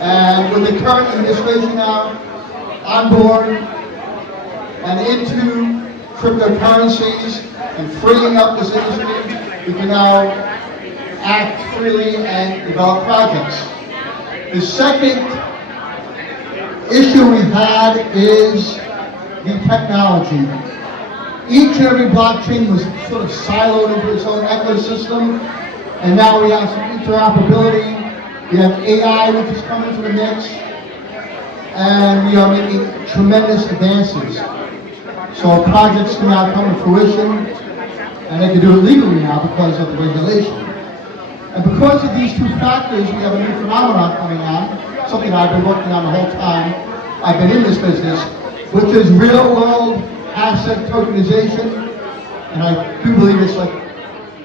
And with the current administration now on board and into cryptocurrencies and freeing up this industry, we can now act freely and develop projects. The second issue we've had is the technology. Each and every blockchain was sort of siloed into its own ecosystem, and now we have some interoperability. We have AI which is coming into the mix, and we are making tremendous advances. So projects can now come to fruition, and they can do it legally now because of the regulation. And because of these two factors, we have a new phenomenon coming on, something I've been working on the whole time I've been in this business, which is real-world asset tokenization. And I do believe it's like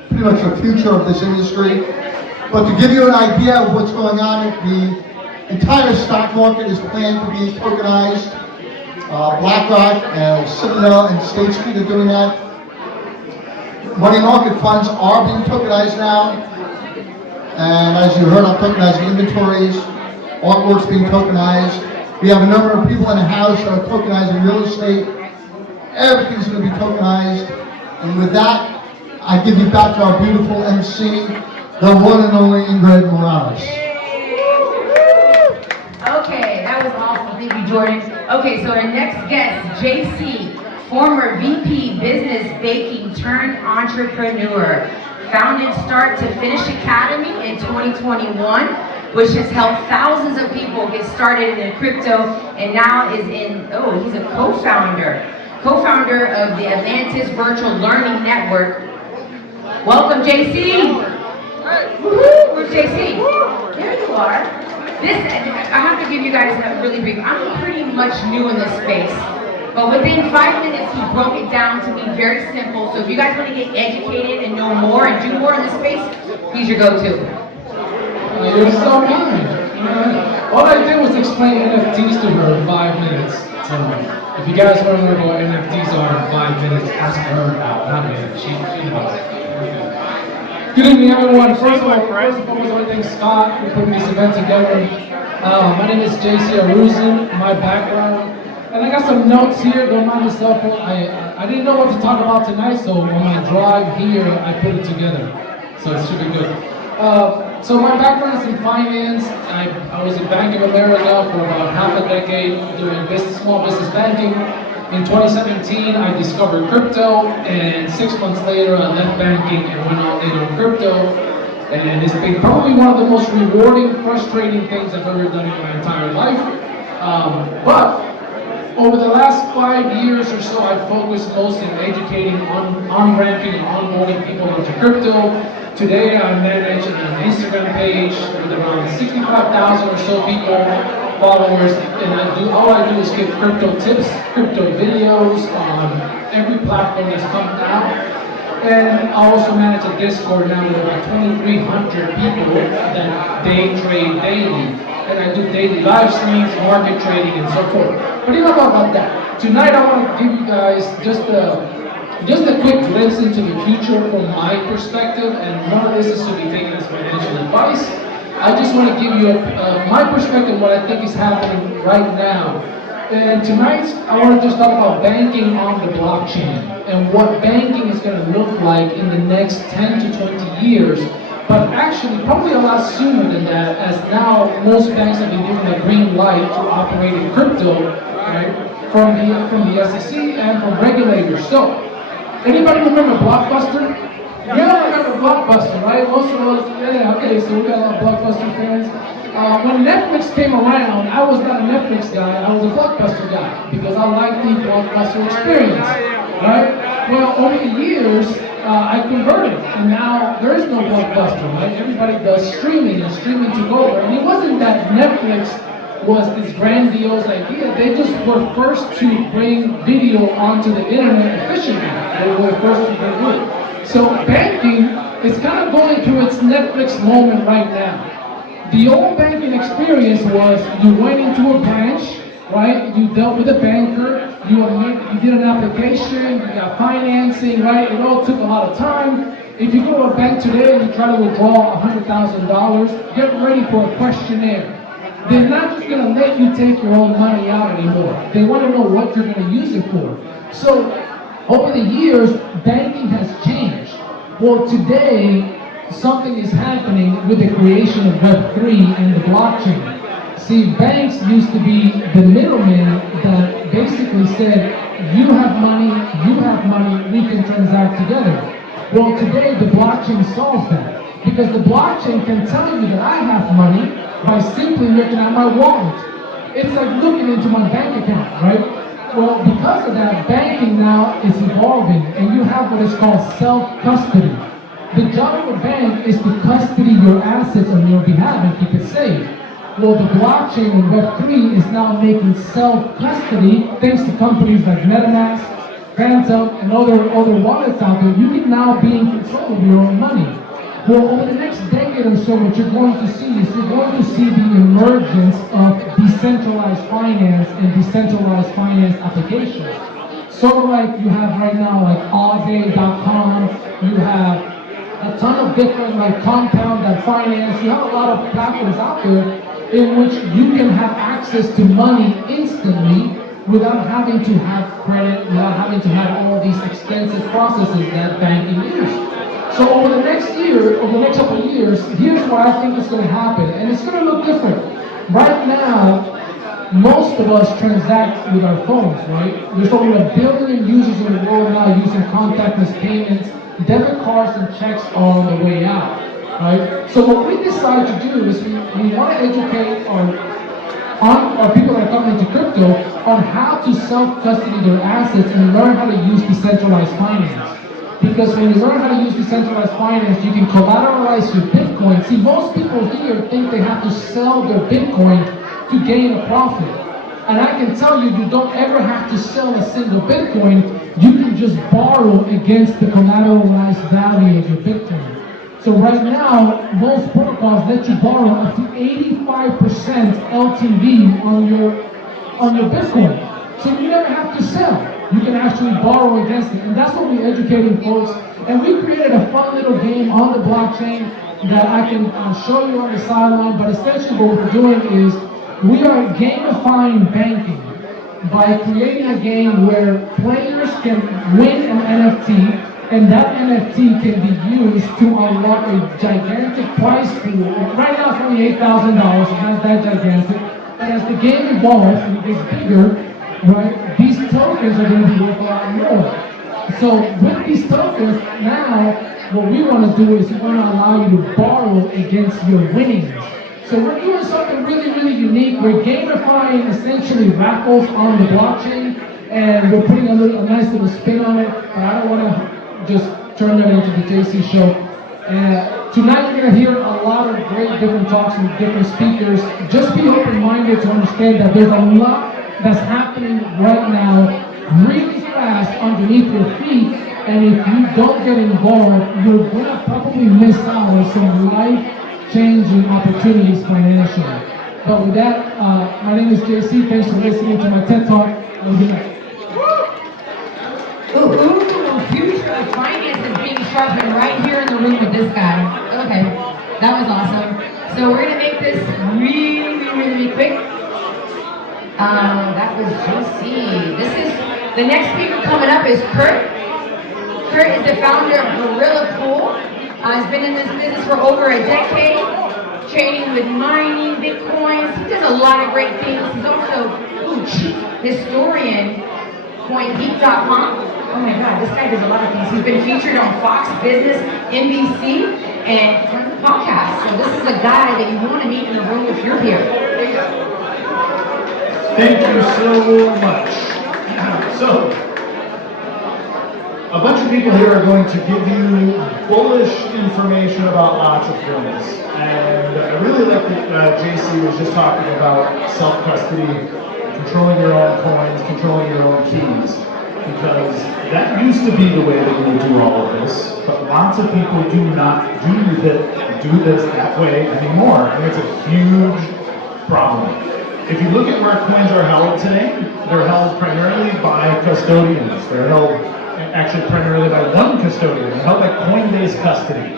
pretty much the future of this industry. But to give you an idea of what's going on, the entire stock market is planned to be tokenized. BlackRock, Citadel, and State Street are doing that. Money market funds are being tokenized now. And as you heard, I'm tokenizing inventories. Artwork's being tokenized. We have a number of people in the house that are tokenizing real estate. Everything's going to be tokenized. And with that, I give you back to our beautiful MC, the one and only Ingrid Morales. Okay, that was awesome. Thank you, Jordan. Okay, so our next guest, J.C., former VP Business Baking turned entrepreneur, founded Start to Finish Academy in 2021, which has helped thousands of people get started in crypto, and now is he's a co-founder of the Atlantis Virtual Learning Network. Welcome, JC. Woohoo! Where's JC? There you are. I have to give you guys a really brief. I'm pretty much new in this space, but within 5 minutes he broke it down to be very simple. So if you guys want to get educated and know more and do more in this space, he's your go-to. You're so kind. All I did was explain NFTs to her in 5 minutes. So if you guys want to learn what NFTs are in 5 minutes, ask her out, not me. She knows. Good evening, everyone. First of all, I want to thank Scott for putting this event together. My name is J.C Irurzun, my background. And I got some notes here, don't mind the cell phone. I didn't know what to talk about tonight, so on my drive here, I put it together. So it should be good. So my background is in finance. I was at Bank of America for about half a decade doing small business banking. In 2017, I discovered crypto, and 6 months later, I left banking and went all in on crypto. And it's been probably one of the most rewarding, frustrating things I've ever done in my entire life. But over the last 5 years or so, I've focused mostly on educating, on-ramping, and onboarding people onto crypto. Today, I manage an Instagram page with around 65,000 or so people, followers, and all I do is give crypto tips, crypto videos on every platform that's come out. And I also manage a Discord now with about 2,300 people that day trade daily. And I do daily live streams, market trading, and so forth. But enough about that. Tonight I want to give you guys just a quick glimpse into the future from my perspective, and none of this is to be taken as financial advice. I just want to give you my perspective, what I think is happening right now. And tonight, I want to just talk about banking on the blockchain and what banking is going to look like in the next 10 to 20 years. But actually, probably a lot sooner than that, as now most banks have been given a green light to operate in crypto, right, from the SEC and from regulators. So, anybody remember Blockbuster? You don't remember Blockbuster, right? Most of those, yeah, okay, so we got a lot of Blockbuster fans. When Netflix came around, I was not a Netflix guy, I was a Blockbuster guy, because I liked the Blockbuster experience, right? Well, over the years, I converted, and now there is no Blockbuster, right? Everybody does streaming, and streaming took over. And it wasn't that Netflix was this grandiose idea, they just were first to bring video onto the internet efficiently. They were the first to do it. So banking is kind of going through its Netflix moment right now. The old banking experience was you went into a branch, right? You dealt with a banker, you did an application, you got financing, right? It all took a lot of time. If you go to a bank today and you try to withdraw $100,000, get ready for a questionnaire. They're not just going to let you take your own money out anymore. They want to know what you're going to use it for. So over the years, banking has changed. Well, today, something is happening with the creation of Web3 and the blockchain. See, banks used to be the middleman that basically said, you have money, we can transact together. Well, today the blockchain solves that. Because the blockchain can tell you that I have money by simply looking at my wallet. It's like looking into my bank account, right? Well, because of that, banking now is evolving, and you have what is called self-custody. The job of a bank is to custody your assets on your behalf and keep it safe. Well, the blockchain in Web3 is now making self-custody, thanks to companies like MetaMask, Phantom, and other wallets out there. You can now be in control of your own money. Well, over the next decade or so, what you're going to see is you're going to see the emergence of decentralized finance and decentralized finance applications. Sort of like you have right now, like allday.com, you have a ton of different, like compound.finance, you have a lot of platforms out there in which you can have access to money instantly without having to have credit, without having to have all these extensive processes that banking is. So over the next couple of years, here's what I think is going to happen, and it's going to look different. Right now, most of us transact with our phones, right? There's over 1 billion users in the world now using contactless payments. Debit cards and checks are on the way out, right? So what we decided to do is we want to educate our people that are coming into crypto on how to self-custody their assets and learn how to use decentralized finance. Because when you learn how to use decentralized finance, you can collateralize your Bitcoin. See, most people here think they have to sell their Bitcoin to gain a profit. And I can tell you, you don't ever have to sell a single Bitcoin. You can just borrow against the collateralized value of your Bitcoin. So right now, most protocols let you borrow up to 85% LTV on your Bitcoin. So you never have to sell. You can actually borrow against it. And that's what we're educating folks. And we created a fun little game on the blockchain that I can show you on the sideline. But essentially what we're doing is we are gamifying banking by creating a game where players can win an NFT, and that NFT can be used to unlock a gigantic prize pool. Right now it's only $8,000, it's not that gigantic. But as the game evolves and it gets bigger, right, these tokens are going to be worth a lot more. So with these tokens, now what we want to do is we want to allow you to borrow against your winnings. So we're doing something really, really unique. We're gamifying essentially raffles on the blockchain, and we're putting a nice little spin on it. But I don't want to just turn that into the JC show. Tonight you're going to hear a lot of great different talks from different speakers. Just be open-minded to understand that there's a lot that's happening right now really fast underneath your feet, and if you don't get involved, you're going to probably miss out on some life-changing opportunities financially. But with that, my name is J.C. Thanks for listening to my TED Talk. Have a good night. Future of finance is being sharpened right here in the room with this guy. Okay, that was awesome. So we're going to make this really, really quick. That was J.C. The next speaker coming up is Kurt. Kurt is the founder of GorillaPool. He's been in this business for over a decade, trading with mining, Bitcoins. He does a lot of great things. He's also chief historian, CoinGeek.com. Oh my God, this guy does a lot of things. He's been featured on Fox Business, NBC, and podcasts. So this is a guy that you want to meet in the room if you're here. There you go. Thank you so much. So, a bunch of people here are going to give you bullish information about lots of things. And I really like that JC was just talking about self-custody, controlling your own coins, controlling your own keys. Because that used to be the way that you would do all of this, but lots of people do not do this that way anymore, and it's a huge problem. If you look at where coins are held today, they're held primarily by custodians. They're held actually primarily by one custodian. They're held by Coinbase custody.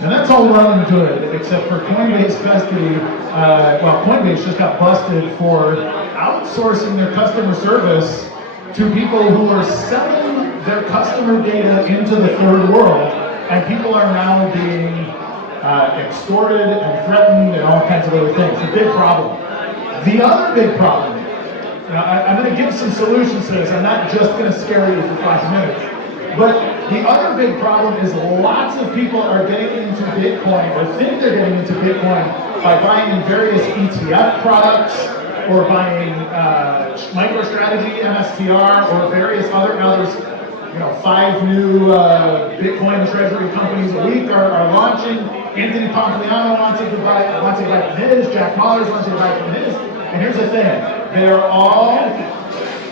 And that's all well and good, except for Coinbase custody. Well, Coinbase just got busted for outsourcing their customer service to people who are selling their customer data into the third world, and people are now being extorted and threatened and all kinds of other things. It's a big problem. The other big problem, I'm going to give some solutions to this. I'm not just going to scare you for 5 minutes. But the other big problem is lots of people are getting into Bitcoin or think they're getting into Bitcoin by buying various ETF products or buying MicroStrategy, MSTR, or various others. 5 new Bitcoin treasury companies a week are launching. Anthony Pompliano wants to buy from his. Jack Mallers wants to buy from his. And here's the thing: they are all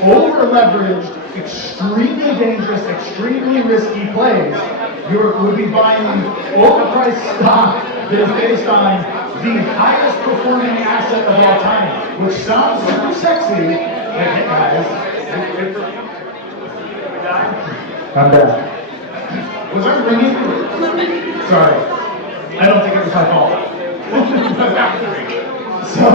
over-leveraged, extremely dangerous, extremely risky plays. You would be buying overpriced stock that is based on the highest performing asset of all time, which sounds super sexy. Hey guys. I'm back. Was I ringing? Sorry. I don't think it was my fault. So,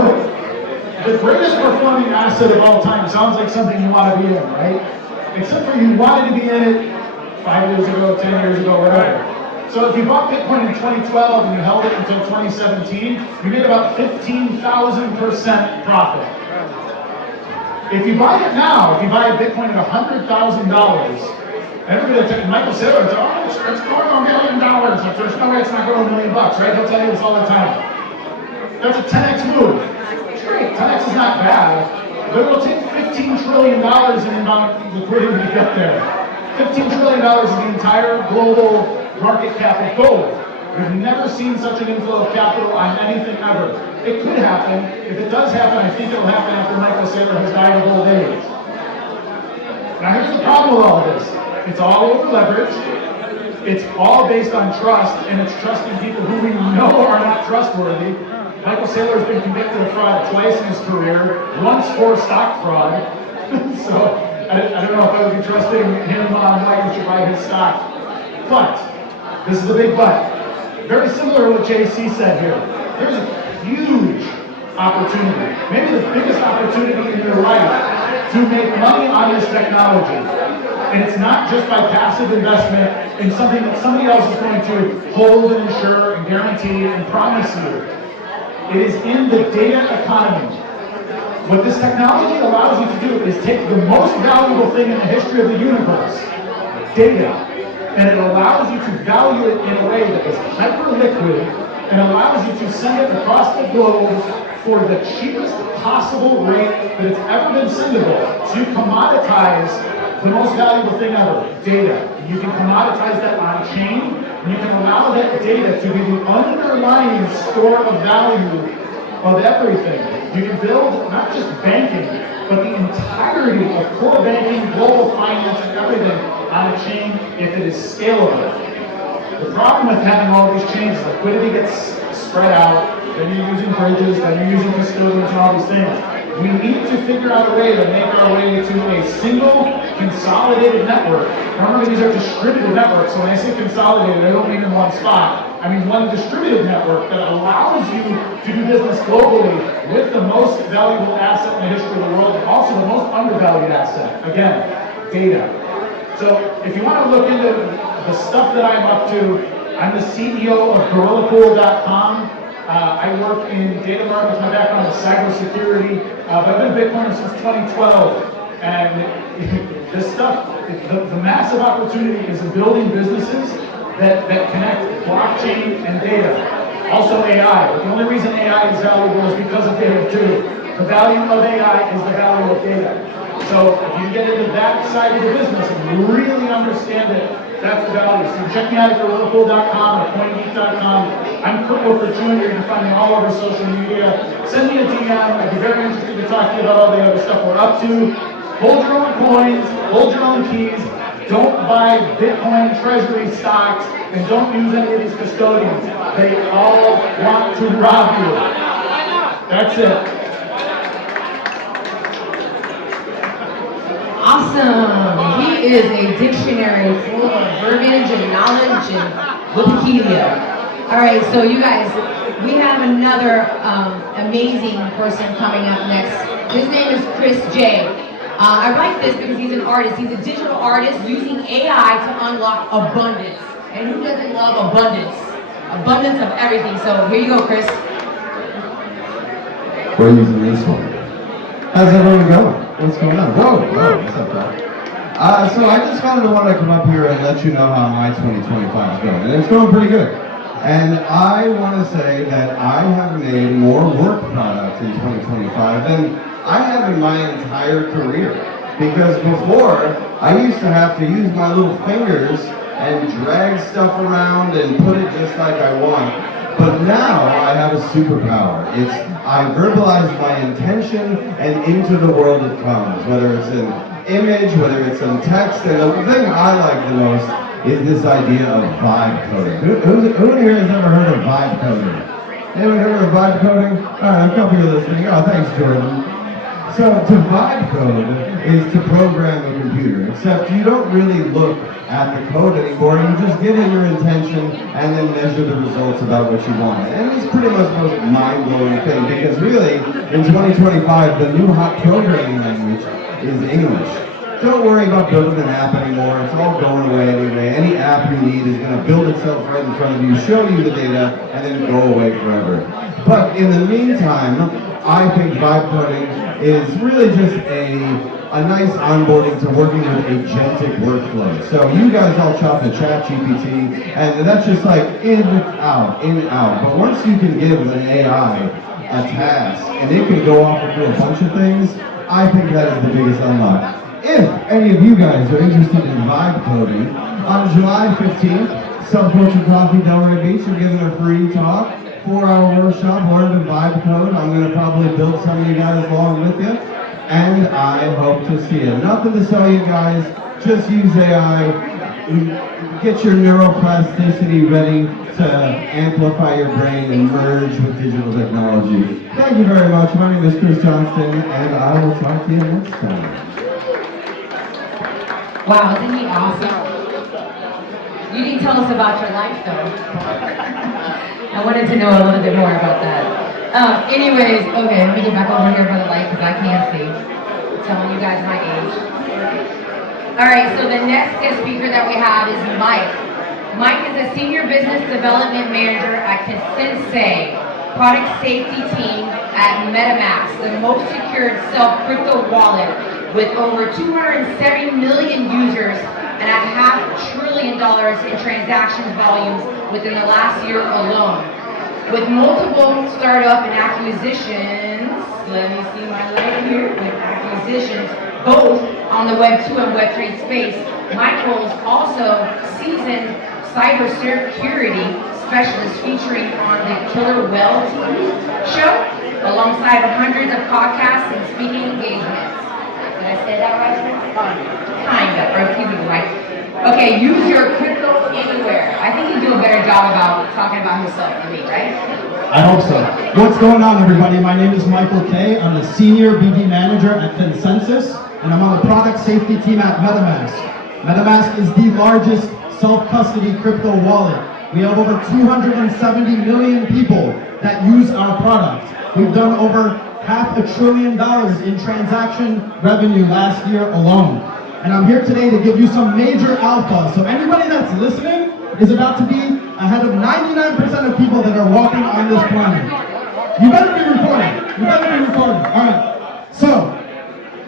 the greatest performing asset of all time sounds like something you want to be in, right? Except for you wanted to be in it 5 years ago, 10 years ago, whatever. So if you bought Bitcoin in 2012 and you held it until 2017, you made about 15,000% profit. If you buy it now, if you buy Bitcoin at $100,000, everybody will take Michael Saylor and say, oh, it's going $1 million. If there's no way it's not going $1 million, right? He'll tell you this all the time. That's a 10x move. It's great. 10x is not bad, but it will take $15 trillion in inbound liquidity to get there. $15 trillion is the entire global market cap of gold. We've never seen such an inflow of capital on anything ever. It could happen. If it does happen, I think it'll happen after Michael Saylor has died of old age. Now here's the problem with all of this. It's all over leveraged. It's all based on trust, and it's trusting people who we know are not trustworthy. Michael Saylor has been convicted of fraud twice in his career, once for stock fraud. So I don't know if I would be trusting him on why you should buy his stock. But, this is the big but. Very similar to what J.C. said here. There's a huge opportunity, maybe the biggest opportunity in your life to make money on this technology. And it's not just by passive investment in something that somebody else is going to hold and insure and guarantee and promise you. It is in the data economy. What this technology allows you to do is take the most valuable thing in the history of the universe, data, and it allows you to value it in a way that is hyper-liquid and allows you to send it across the globe for the cheapest possible rate that it's ever been sendable. So you commoditize the most valuable thing ever, data. You can commoditize that on chain, and you can allow that data to be the underlying store of value of everything. You can build not just banking, but the entirety of core banking, global finance, and everything on a chain if it is scalable. The problem with having all these chains is liquidity gets spread out, then you're using bridges, then you're using custodians and all these things. We need to figure out a way to make our way to a single consolidated network. Remember, these are distributed networks, so when I say consolidated, I don't mean in one spot. I mean one distributed network that allows you to do business globally with the most valuable asset in the history of the world, and also the most undervalued asset. Again, data. So if you want to look into the stuff that I'm up to, I'm the CEO of GorillaPool.com. I work in data markets. My background is cybersecurity, but I've been a Bitcoiner since 2012. And this stuff, the massive opportunity is in building businesses that connect blockchain and data. Also AI. But the only reason AI is valuable is because of data too. The value of AI is the value of data. So if you get into that side of the business and you really understand it, that's the value. So check me out at GorillaPool.com or CoinGeek.com. I'm Wukert Jr. You can find me all over social media. Send me a DM. I'd be very interested to talk to you about all the other stuff we're up to. Hold your own coins, hold your own keys. Don't buy Bitcoin treasury stocks, and don't use any of these custodians. They all want to rob you. That's it. Awesome. He is a dictionary full of verbiage and knowledge and Wikipedia. All right, so you guys, we have another amazing person coming up next. His name is Chris J. I like this because he's an artist. He's a digital artist using AI to unlock abundance. And who doesn't love abundance? Abundance of everything. So here you go, Chris. We're using this one. How's everyone going? What's going on? Whoa, what's up, bro? So I just wanted to come up here and let you know how my 2025 is going. And it's going pretty good. And I want to say that I have made more work products in 2025 than I have in my entire career. Because before, I used to have to use my little fingers and drag stuff around and put it just like I want. But now I have a superpower. I verbalize my intention and into the world it comes, whether it's an image, whether it's in text. And the thing I like the most is this idea of vibe coding. Who here has ever heard of vibe coding? Anyone heard of vibe coding? Alright, a couple of you listening. Oh, thanks, Jordan. So to vibe code is to program a computer, except you don't really look at the code anymore. You just give it your intention and then measure the results about what you want. And it's pretty much the most mind-blowing thing because really, in 2025, the new hot programming language is English. Don't worry about building an app anymore. It's all going away anyway. Any app you need is going to build itself right in front of you, show you the data, and then go away forever. But in the meantime, I think vibe coding is really just a nice onboarding to working with agentic workflow. So you guys all chop the ChatGPT, and that's just like in, out. But once you can give an AI a task, and it can go off and do a bunch of things, I think that is the biggest unlock. If any of you guys are interested in vibe coding, on July 15th, Subculture Coffee, Delray Beach, are giving a free talk. 4-hour workshop, learn to vibe code. I'm going to probably build some of you guys along with you. And I hope to see you. Nothing to sell you guys, just use AI. Get your neuroplasticity ready to amplify your brain and merge with digital technology. Thank you very much. My name is Chris Johnston, and I will talk to you next time. Wow, isn't he awesome? You didn't tell us about your life, though. I wanted to know a little bit more about that. Anyways, okay, let me get back over here by the light because I can't see. I'm telling you guys my age. All right, so the next guest speaker that we have is Mike. Mike is a senior business development manager at Consensei product safety team at MetaMask, the most secured self-crypto wallet with over 270 million users and $500 billion in transactions volumes within the last year alone. With multiple startup and acquisitions, let me see my light here, with acquisitions both on the Web 2 and Web 3 space, Michael is also seasoned cybersecurity specialist featuring on the Killer Well TV show, alongside hundreds of podcasts and speaking engagements. Did I say that right? Kinda, or excuse me, Mike. Okay, use your crypto anywhere. I think he'd do a better job about talking about himself than me, right? I hope so. What's going on, everybody? My name is Michael Kay. I'm the Senior BD Manager at Consensus, and I'm on the Product Safety team at MetaMask. MetaMask is the largest self-custody crypto wallet. We have over 270 million people that use our product. We've done over $500 billion in transaction revenue last year alone. And I'm here today to give you some major alpha. So anybody that's listening is about to be ahead of 99% of people that are walking on this planet. You better be recording. You better be recording. All right. So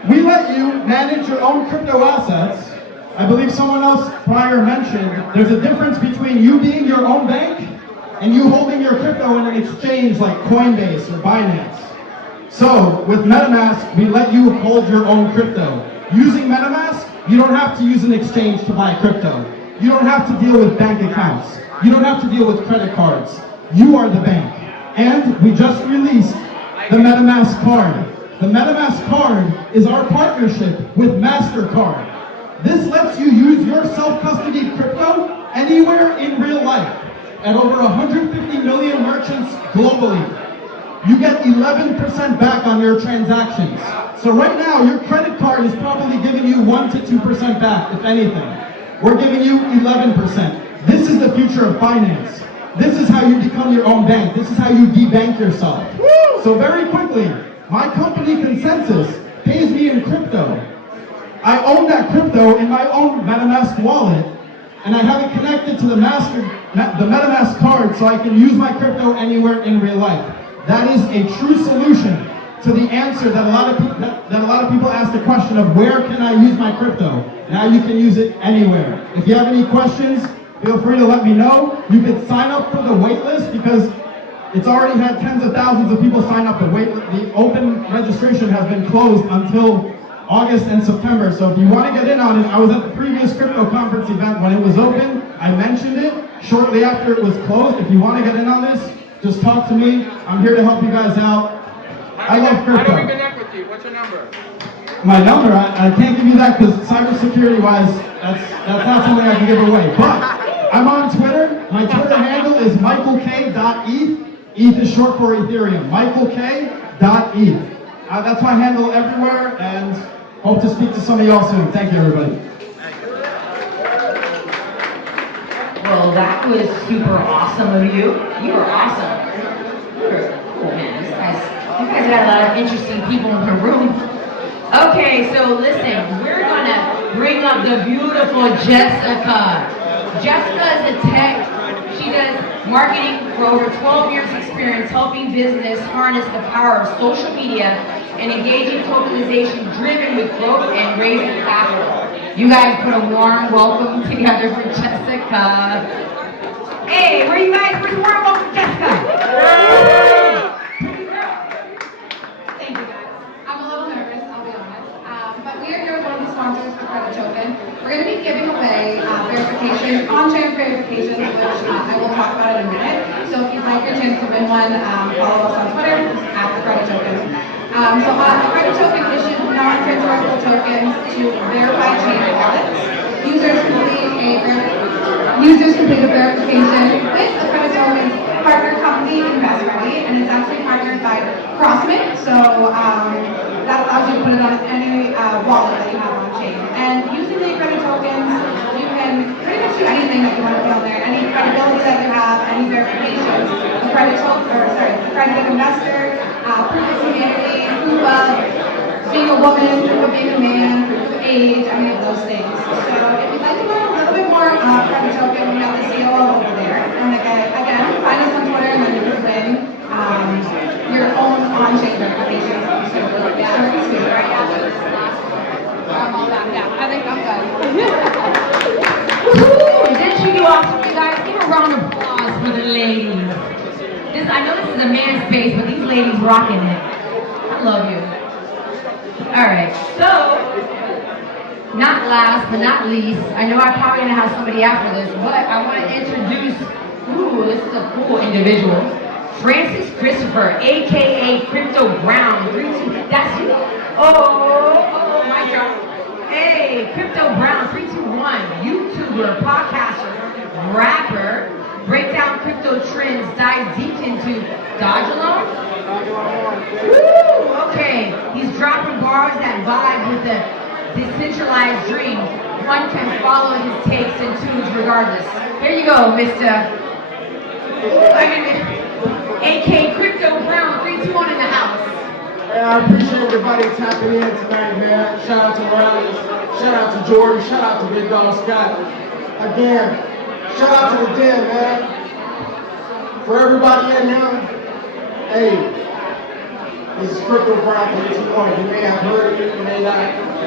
we let you manage your own crypto assets. I believe someone else prior mentioned there's a difference between you being your own bank and you holding your crypto in an exchange like Coinbase or Binance. So with MetaMask, we let you hold your own crypto. Using MetaMask, you don't have to use an exchange to buy crypto. You don't have to deal with bank accounts. You don't have to deal with credit cards. You are the bank. And we just released the MetaMask card. The MetaMask card is our partnership with MasterCard. This lets you use your self-custody crypto anywhere in real life at over 150 million merchants globally. You get 11% back on your transactions. So right now, your credit card is probably giving you 1 to 2% back, if anything. We're giving you 11%. This is the future of finance. This is how you become your own bank. This is how you debank yourself. So very quickly, my company Consensus pays me in crypto. I own that crypto in my own MetaMask wallet, and I have it connected to the MetaMask card so I can use my crypto anywhere in real life. That is a true solution to the answer that a lot of people ask the question of where can I use my crypto? Now you can use it anywhere. If you have any questions, feel free to let me know. You can sign up for the wait list because it's already had tens of thousands of people sign up. The open registration has been closed until August and September. So if you want to get in on it, I was at the previous crypto conference event when it was open. I mentioned it shortly after it was closed. If you want to get in on this, just talk to me. I'm here to help you guys out. I love crypto. How do we connect with you? What's your number? My number, I can't give you that because cybersecurity wise, that's not something I can give away. But I'm on Twitter. My Twitter handle is michaelk.eth. ETH is short for Ethereum. michaelk.eth. That's my handle everywhere, and hope to speak to some of y'all soon. Thank you, everybody. Well, that was super awesome of you. You were awesome. You were cool, man. You guys got a lot of interesting people in the room. Okay, so listen, we're gonna bring up the beautiful Jessica. Jessica is a tech. She does marketing for over 12 years experience helping business harness the power of social media and engaging tokenization driven with growth and raising capital. You guys put a warm welcome together for Jessica. Hey, where you guys? Where's the warm welcome for Jessica? Thank you guys. I'm a little nervous, I'll be honest. But we are here with one of the sponsors for Credit Token. We're going to be giving away verification, on-chain verifications, which I will talk about in a minute. So if you'd like your chance to win one, follow us on Twitter at the Credit Token. So the Credit Token issues non-transferable tokens to verify chain wallets. Users complete a verification with the Credit Token's partner company InvestReady, and it's actually partnered by Crossmint. So that allows you to put it on any wallet that you have on chain. And using the credit tokens, you can pretty much do anything that you want to put on there. Any credibility that you have, any verifications. The credited investor, proof of humanity, proof of being a woman, proof of being a man, proof of age, any of those things. So if you'd like to learn a little bit more credit token, we have the COO over there. And again, find us on Twitter and then you can win your own on-chain verification. So short and sweet. Right after this last one. All that. Yeah, I think I'm good. Woohoo! Didn't she do awesome, you guys? Give a round of applause for the ladies. I know this is a man's space, but these ladies rocking it. I love you. All right, so not last but not least, I know I'm probably gonna have somebody after this, but I want to introduce. This is a cool individual. Francis Christopher, aka Crypto Brown. That's you. Oh, my God. Hey, Crypto Brown 321, YouTuber, podcaster, rapper, break down crypto trends, dive deep into Dodge Alone. Woo! Okay, he's dropping bars that vibe with the decentralized dream. One can follow his takes and tunes regardless. Here you go, Mr. AK Crypto Brown 321 in the house. I appreciate everybody tapping in tonight, man. Shout out to Riley, shout out to Jordan, shout out to Big Dog Scott. Again, shout out to the den, man. For everybody in here, hey, this is Crypto Brown 321. You may have heard me, you may not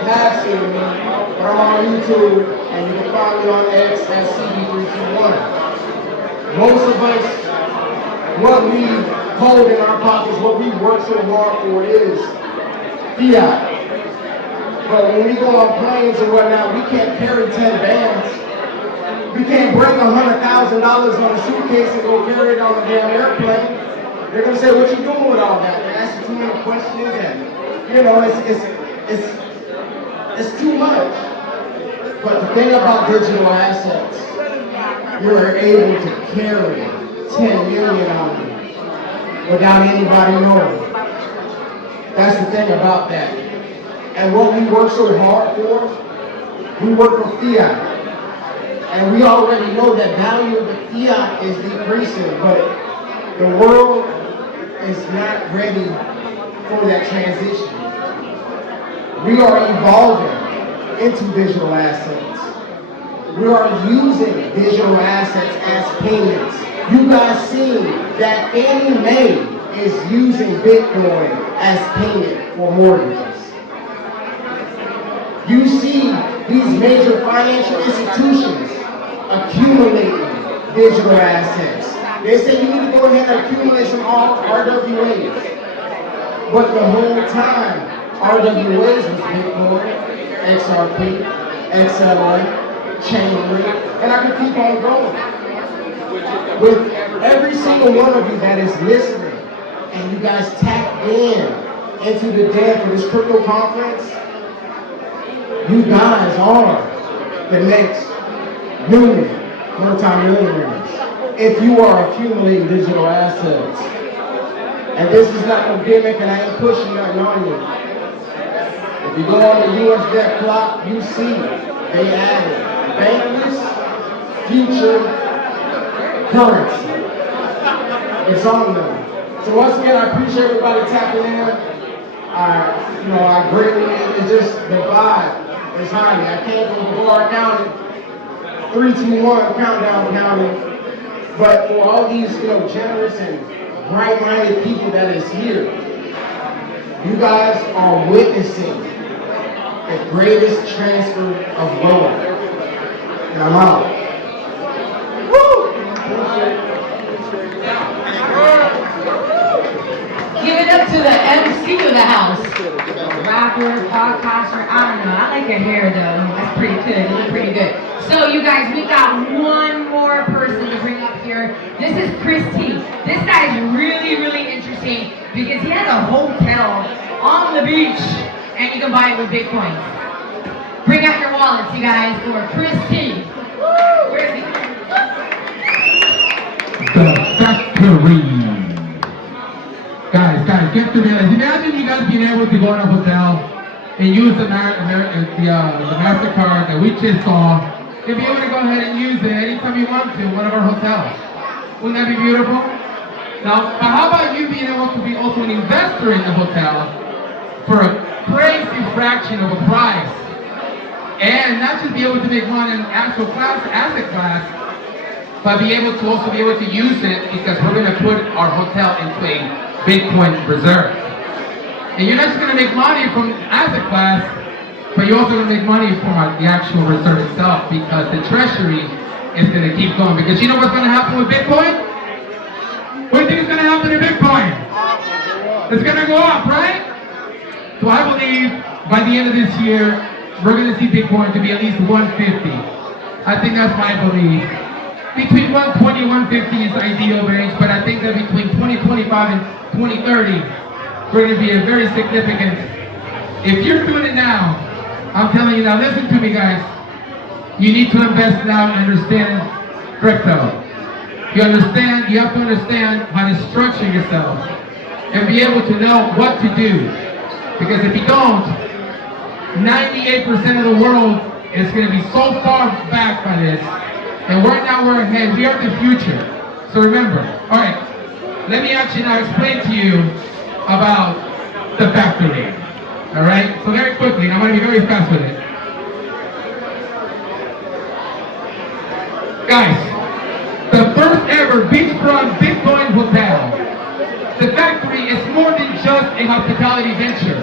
have seen me, but I'm on YouTube, and you can find me on X at CB321. Most of us, what we hold in our pockets, what we work so hard for is fiat. But when we go on planes and whatnot, we can't carry 10 bands. We can't bring $100,000 on a suitcase and go carry it on the damn airplane. They're gonna say, "What you doing with all that?" They're asking too many questions, and you know, it's too much. But the thing about digital assets, you're able to carry 10 million on you without anybody knowing. That's the thing about that. And what we work so hard for, we work for fiat. And we already know that value of the fiat is decreasing, but the world is not ready for that transition. We are evolving into digital assets. We are using digital assets as payments. You guys see that Fannie Mae is using Bitcoin as payment for mortgages. You see these major financial institutions accumulating digital assets. They say you need to go ahead and accumulate some RWAs. But the whole time, RWAs was Bitcoin, XRP, XLM, Chainlink, and I could keep on going. With every single one of you that is listening, and you guys tapped into the den for this crypto conference, you guys are the next multi-millionaires if you are accumulating digital assets. And this is not no gimmick, and I ain't pushing nothing on you. If you go on the US debt clock, you see they added bankless future currency. It's on them. So once again, I appreciate everybody tapping in. I greatly, it's just the vibe is high. I can't go bar counting. 3, 2, 1, countdown counting. But for all these, generous and bright-minded people that is here, you guys are witnessing the greatest transfer of wealth. And I'm out. Woo! Give it up to the MC of the house. Rapper, podcaster, I don't know. I like your hair though. That's pretty good. You look pretty good. So you guys, we got one more person to bring up here. This is Chris T. This guy is really, really interesting because he has a hotel on the beach and you can buy it with Bitcoin. Bring out your wallets, you guys, for Chris T. Woo! Where is he? The factory. Guys, get to realize. Imagine you guys being able to go in a hotel and use the MasterCard that we just saw and be able to go ahead and use it anytime you want to in one of our hotels. Wouldn't that be beautiful? Now, how about you being able to be also an investor in the hotel for a crazy fraction of a price? And not just be able to make money in asset class, but be able to also be able to use it because we're going to put our hotel into a Bitcoin reserve. And you're not just going to make money from asset class, but you're also going to make money from the actual reserve itself because the treasury is going to keep going. Because you know what's going to happen with Bitcoin? What do you think is going to happen to Bitcoin? It's going to go up, right? So I believe by the end of this year, we're going to see Bitcoin to be at least 150. I think that's my belief. Between 120 and 150 is the ideal range, but I think that between 2025 and 2030, we're going to be a very significant. If you're doing it now, I'm telling you now, listen to me guys. You need to invest now and understand crypto. You have to understand how to structure yourself and be able to know what to do. Because if you don't, 98% of the world is going to be so far back by this. And right now we're ahead. We are the future. So remember. All right. Let me actually now explain to you about the factory. All right. So very quickly, and I'm going to be very fast with it. Guys, the first ever beachfront Bitcoin hotel. The factory is more than just a hospitality venture.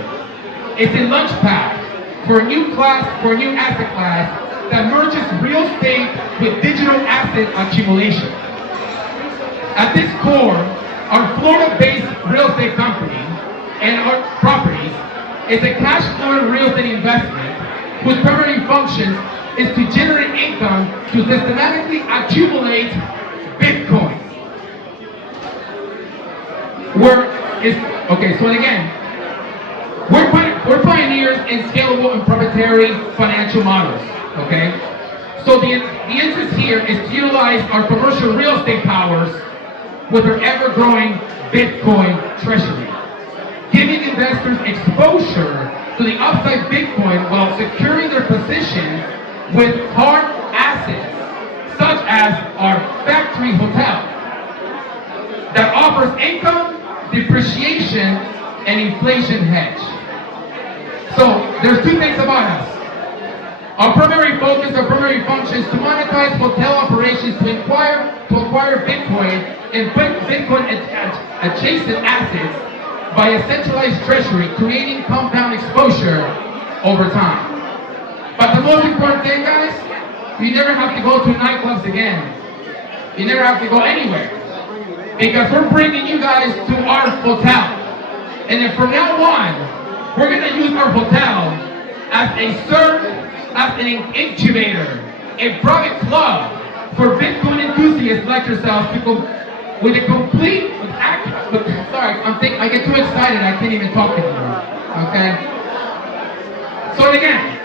It's a launch pad for a new asset class that merges real estate with digital asset accumulation. At this core, our Florida-based real estate company and our properties is a cash flow real estate investment whose primary function is to generate income to systematically accumulate Bitcoin. We're pioneers in scalable and proprietary financial models. Okay, so the interest here is to utilize our commercial real estate powers with our ever-growing Bitcoin treasury, giving investors exposure to the upside Bitcoin while securing their position with hard assets as our factory hotel that offers income, depreciation, and inflation hedge. So there's two things about us. Our primary focus, our primary function is to monetize hotel operations to acquire Bitcoin and Bitcoin adjacent assets by a centralized treasury, creating compound exposure over time. But the most important thing, guys, you never have to go to nightclubs again. You never have to go anywhere. Because we're bringing you guys to our hotel. And then from now on, we're going to use our hotel as an incubator, a private club for Bitcoin enthusiasts like yourselves to go with a complete, I get too excited, I can't even talk anymore, okay? So again,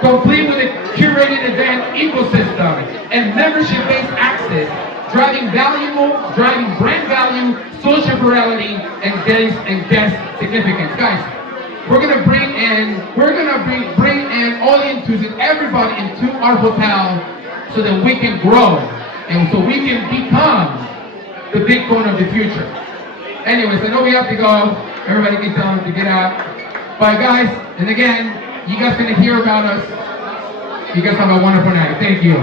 complete with a curated event ecosystem and membership-based access, driving brand value, social virality, and guest significance. Guys, we're gonna bring in all the enthusiasts, everybody into our hotel so that we can grow and so we can become the Bitcoin of the future. Anyways, I know we have to go. Everybody can tell them to get out. But guys, and again, you guys gonna hear about us. You guys have a wonderful night. Thank you.